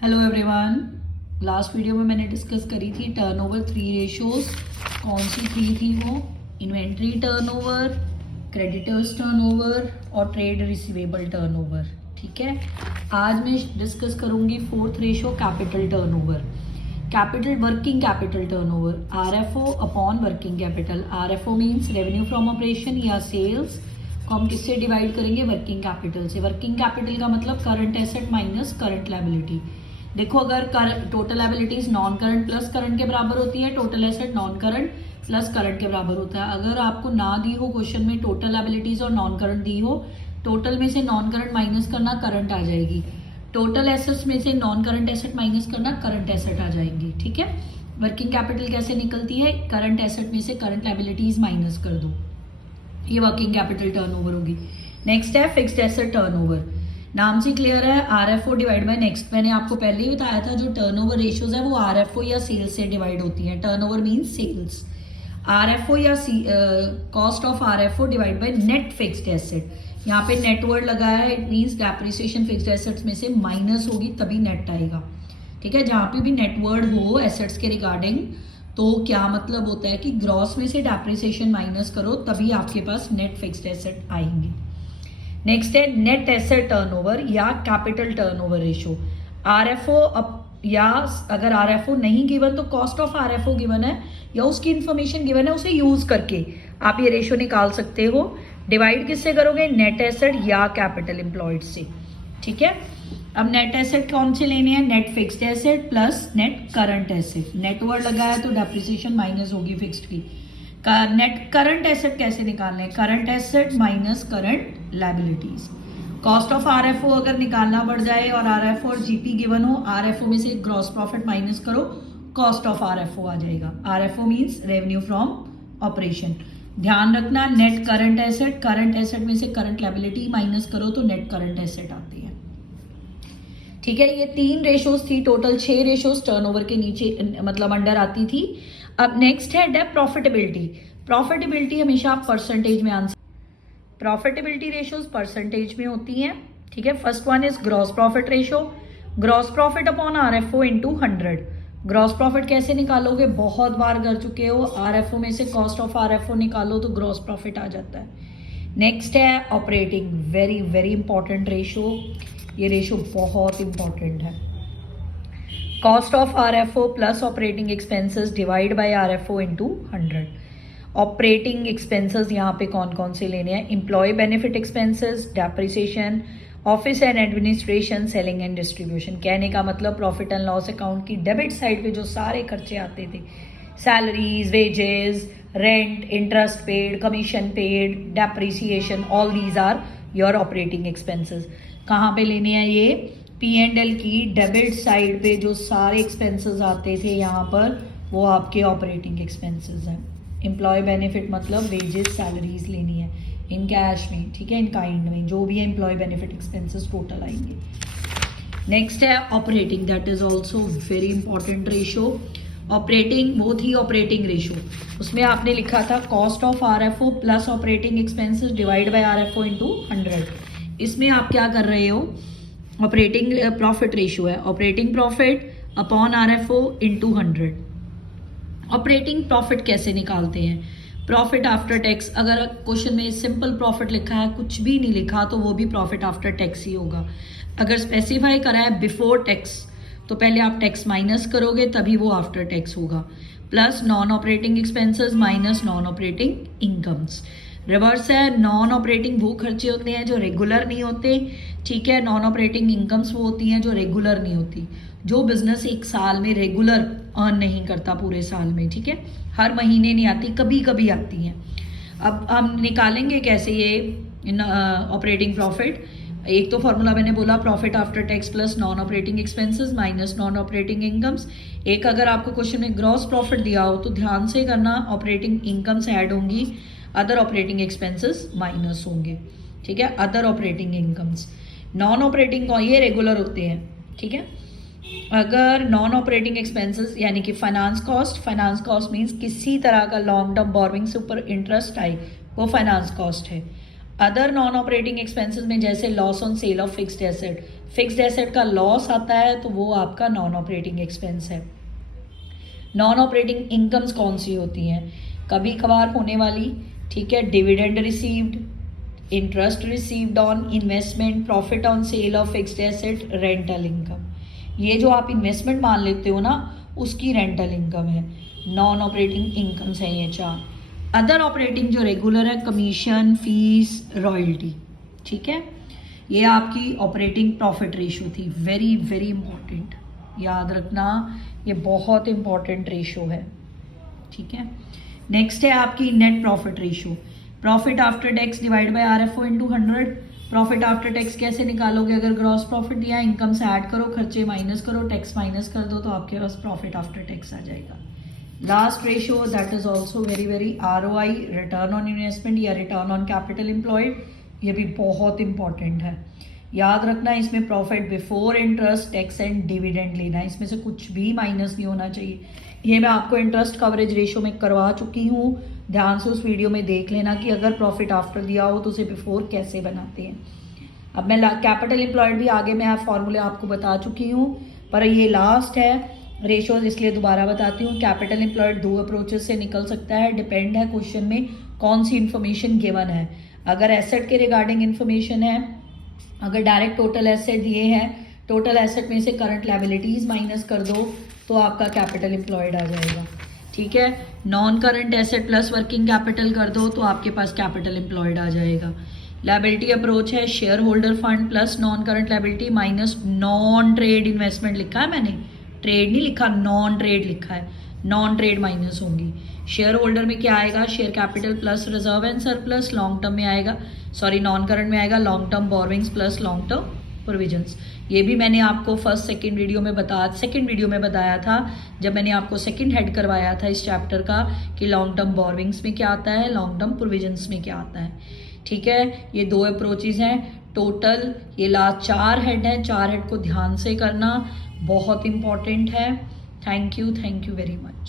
Hello everyone. Last video में मैंने discuss करी थी टर्नओवर 3 रेशियोज। कौन सी 3 थी वो? इन्वेंट्री टर्नओवर, क्रेडिटर्स टर्नओवर और ट्रेड रिसीवेबल टर्नओवर। ठीक है, आज मैं डिस्कस करूंगी 4th ratio capital turnover. Capital working capital turnover, RFO upon working capital. RFO means revenue from operation या सेल्स को हम किससे डिवाइड करेंगे? वर्किंग कैपिटल से। वर्किंग कैपिटल का मतलब current asset minus current liability. देखो, अगर total liabilities non current plus current के बराबर होती है, total asset non current plus current के बराबर होता है। अगर आपको ना दी हो क्वेश्चन में टोटल लायबिलिटीज और नॉन करंट दी हो, टोटल में से नॉन करंट माइनस करना, करंट आ जाएगी। टोटल एसेट्स में से नॉन करंट एसेट माइनस करना, करंट एसेट आ जाएंगी। ठीक है, वर्किंग कैपिटल कैसे निकलती है? करंट एसेट में से करंट लायबिलिटीज माइनस कर दो, ये वर्किंग कैपिटल टर्नओवर होगी। नेक्स्ट है फिक्स्ड एसेट टर्नओवर। नाम से क्लियर है, आरएफओ डिवाइड बाय नेक्स्ट। मैंने आपको पहले ही बताया था, जो टर्नओवर रेशियोज है वो आरएफओ या सेल्स से डिवाइड होती हैं। Turnover means sales. आरएफओ या cost of RFO divide by net fixed asset. यहाँ पे नेट वर्ड लगाया है, it means depreciation fixed assets में से माइनस होगी तभी नेट आएगा। ठीक है, जहाँ पे भी नेट वर्ड हो एसेट्स के रिगार्डिंग, तो क्या मतलब होता है कि ग्रॉस में से डेप्रिसिएशन माइनस करो तभी आपके पास नेट फिक्स्ड एसेट आएंगे। नेक्स्ट है नेट एसेट टर्नओवर या कैपिटल टर्नओवर रेशियो। आरएफओ या अगर आरएफओ नहीं गिवन तो कॉस्ट ऑफ आरएफओ गिवन है या उसकी इंफॉर्मेशन गिवन है, उसे यूज करके आप ये रेशियो निकाल सकते हो। डिवाइड किससे करोगे? नेट एसेट या कैपिटल एम्प्लॉयड से। ठीक है, अब नेट एसेट कौन से लेने हैं? Net fixed asset plus net current asset. Net word लगाया तो डेप्रिसिएशन माइनस होगी फिक्स्ड की। नेट करंट एसेट कैसे निकालने हैं? Current asset minus current liabilities. Cost of RFO अगर निकालना पड़ जाए और आरएफओ और जीपी गिवन हो, आरएफओ में से ग्रॉस प्रॉफिट माइनस करो, कॉस्ट ऑफ आरएफओ आ जाएगा। RFO means revenue from operation. ध्यान रखना, नेट करंट एसेट में से करंट लायबिलिटी माइनस करो तो नेट करंट एसेट आती है। ठीक है, ये 3 रेशियोज थी, टोटल 6 रेशियोज टर्नओवर के नीचे मतलब अंडर आती थी। अब नेक्स्ट है डेट प्रॉफिटेबिलिटी। प्रॉफिटेबिलिटी हमेशा आप परसेंटेज में आंसर, प्रॉफिटेबिलिटी रेशियोज परसेंटेज में होती हैं। ठीक है, first one is gross profit ratio. Gross profit upon RFO into 100। Gross profit कैसे निकालोगे? बहुत बार कर चुके हो, आरएफओ में से कॉस्ट ऑफ आरएफओ निकालो तो ग्रॉस प्रॉफिट आ जाता है। नेक्स्ट है operating, very very important ratio. ये रेशियो बहुत इंपॉर्टेंट है। Cost of RFO plus operating expenses divide by RFO into 100। Operating expenses यहाँ पे कौन कौन से लेने हैं? Employ benefit expenses, depreciation, office and administration, selling and distribution. कहने का मतलब प्रॉफिट एंड लॉस अकाउंट की डेबिट साइड पे जो सारे खर्चे आते थे, salaries, wages, rent, interest paid, commission paid, depreciation, all these are your operating expenses. कहाँ पे लेने हैं ये? P&L की डेबिट साइड पे जो सारे एक्सपेंसेस आते थे यहाँ पर, वो आपके ऑपरेटिंग एक्सपेंसेस हैं। एम्प्लॉय बेनिफिट मतलब वेजेस, सैलरीज लेनी है इन कैश में, ठीक है, इन काइंड में, जो भी है एम्प्लॉय बेनिफिट एक्सपेंसेस टोटल आएंगे। नेक्स्ट है operating, that is also very important ratio. Operating, वो थी ऑपरेटिंग रेशियो, उसमें आपने लिखा था cost of RFO plus operating expenses divide by RFO into 100। इसमें आप क्या कर रहे हो? ऑपरेटिंग प्रॉफिट रेशियो है, operating profit upon RFO into 100। Operating profit कैसे निकालते हैं? Profit after tax. अगर क्वेश्चन में सिंपल प्रॉफिट लिखा है, कुछ भी नहीं लिखा, तो वो भी प्रॉफिट आफ्टर टैक्स ही होगा। अगर स्पेसिफाई करा है बिफोर टैक्स, तो पहले आप टैक्स माइनस करोगे तभी वो आफ्टर टैक्स होगा। Plus non operating expenses minus non operating incomes. Reverse है, नॉन ऑपरेटिंग वो खर्चे होते हैं जो रेगुलर नहीं होते। ठीक है, नॉन ऑपरेटिंग इनकम्स वो होती हैं जो रेगुलर नहीं होती, जो बिजनेस एक साल में रेगुलर अर्न नहीं करता पूरे साल में। ठीक है, हर महीने नहीं आती, कभी कभी आती हैं। अब हम निकालेंगे कैसे ये ऑपरेटिंग प्रॉफिट? एक तो फॉर्मूला मैंने बोला, profit after tax plus non operating expenses minus non operating incomes. एक अगर आपको क्वेश्चन में ग्रॉस प्रॉफिट दिया हो तो ध्यान से करना, ऑपरेटिंग इनकम्स ऐड होंगी, अदर ऑपरेटिंग एक्सपेंसेस माइनस होंगे। ठीक है, other operating incomes. Non operating ये रेगुलर होते हैं। ठीक है, अगर नॉन ऑपरेटिंग एक्सपेंसेस यानी कि फाइनेंस कॉस्ट मीन्स किसी तरह का लॉन्ग टर्म बोरोइंग से ऊपर इंटरेस्ट आए, वो फाइनेंस कॉस्ट है। अदर नॉन ऑपरेटिंग एक्सपेंसेस में जैसे loss on sale of fixed asset, fixed asset का लॉस आता है तो वो आपका नॉन ऑपरेटिंग एक्सपेंस है। नॉन ऑपरेटिंग इनकम्स कौन सी होती हैं? कभी कभार होने वाली, ठीक है, dividend received, interest received on investment, profit on sale of fixed asset, rental income. ये जो आप इन्वेस्टमेंट मान लेते हो ना, उसकी रेंटल इनकम है। नॉन ऑपरेटिंग इनकम्स हैं ये 4। अदर ऑपरेटिंग जो रेगुलर है, कमीशन, फीस, रॉयल्टी, ठीक है। ये आपकी ऑपरेटिंग प्रॉफिट रेशो थी, वेरी वेरी इंपॉर्टेंट, याद रखना, ये बहुत इंपॉर्टेंट रेशो है, ठीक है। नेक्स्ट है आपकी net profit ratio, profit after tax divide by RFO into 100। Profit after tax कैसे निकालोगे? अगर ग्रॉस प्रॉफिट दिया, इनकम से ऐड करो, खर्चे माइनस करो, टैक्स माइनस कर दो, तो आपके पास प्रॉफिट आफ्टर टैक्स आ जाएगा। Last ratio that is also very very, ROI, return on investment या रिटर्न ऑन कैपिटल एम्प्लॉयड, ये भी बहुत इंपॉर्टेंट है। याद रखना, इसमें profit before interest, tax and dividend लेना है, इसमें से कुछ भी माइनस नहीं होना चाहिए। ये मैं आपको इंटरेस्ट कवरेज रेशो में करवा चुकी हूँ, ध्यान से उस वीडियो में देख लेना कि अगर प्रॉफिट आफ्टर दिया हो तो उसे बिफोर कैसे बनाते हैं। अब मैं कैपिटल एम्प्लॉयड भी आगे मैं फॉर्मूले आपको बता चुकी हूँ, पर ये लास्ट है रेशोज, इसलिए दोबारा बताती हूँ। कैपिटल एम्प्लॉयड 2 अप्रोचेस से निकल सकता है, डिपेंड है क्वेश्चन में कौन सी इन्फॉर्मेशन गिवन है। अगर एसेट के रिगार्डिंग इन्फॉर्मेशन है, अगर डायरेक्ट टोटल एसेट दिए हैं, टोटल एसेट में से करंट लायबिलिटीज माइनस कर दो तो आपका कैपिटल एम्प्लॉयड आ जाएगा, ठीक है। Non current asset plus working capital कर दो तो आपके पास कैपिटल एम्प्लॉयड आ जाएगा। लायबिलिटी अप्रोच है share holder fund plus non current liability minus non trade investment, लिखा है मैंने, ट्रेड नहीं लिखा, नॉन ट्रेड लिखा है, नॉन ट्रेड माइनस होंगी। शेयर होल्डर में क्या आएगा? Share capital plus reserve and surplus, long term में आएगा, सॉरी नॉन करंट में आएगा long term borrowings plus long term provisions. ये भी मैंने आपको सेकंड वीडियो में बताया था, जब मैंने आपको सेकंड हेड करवाया था इस चैप्टर का, कि लॉन्ग टर्म बोरोइंग्स में क्या आता है, लॉन्ग टर्म प्रोविजंस में क्या आता है, ठीक है। ये 2 अप्रोचेज हैं टोटल, ये लास्ट 4 हेड हैं, 4 हेड को ध्यान से करना, बहुत इंपॉर्टेंट है। Thank you very much.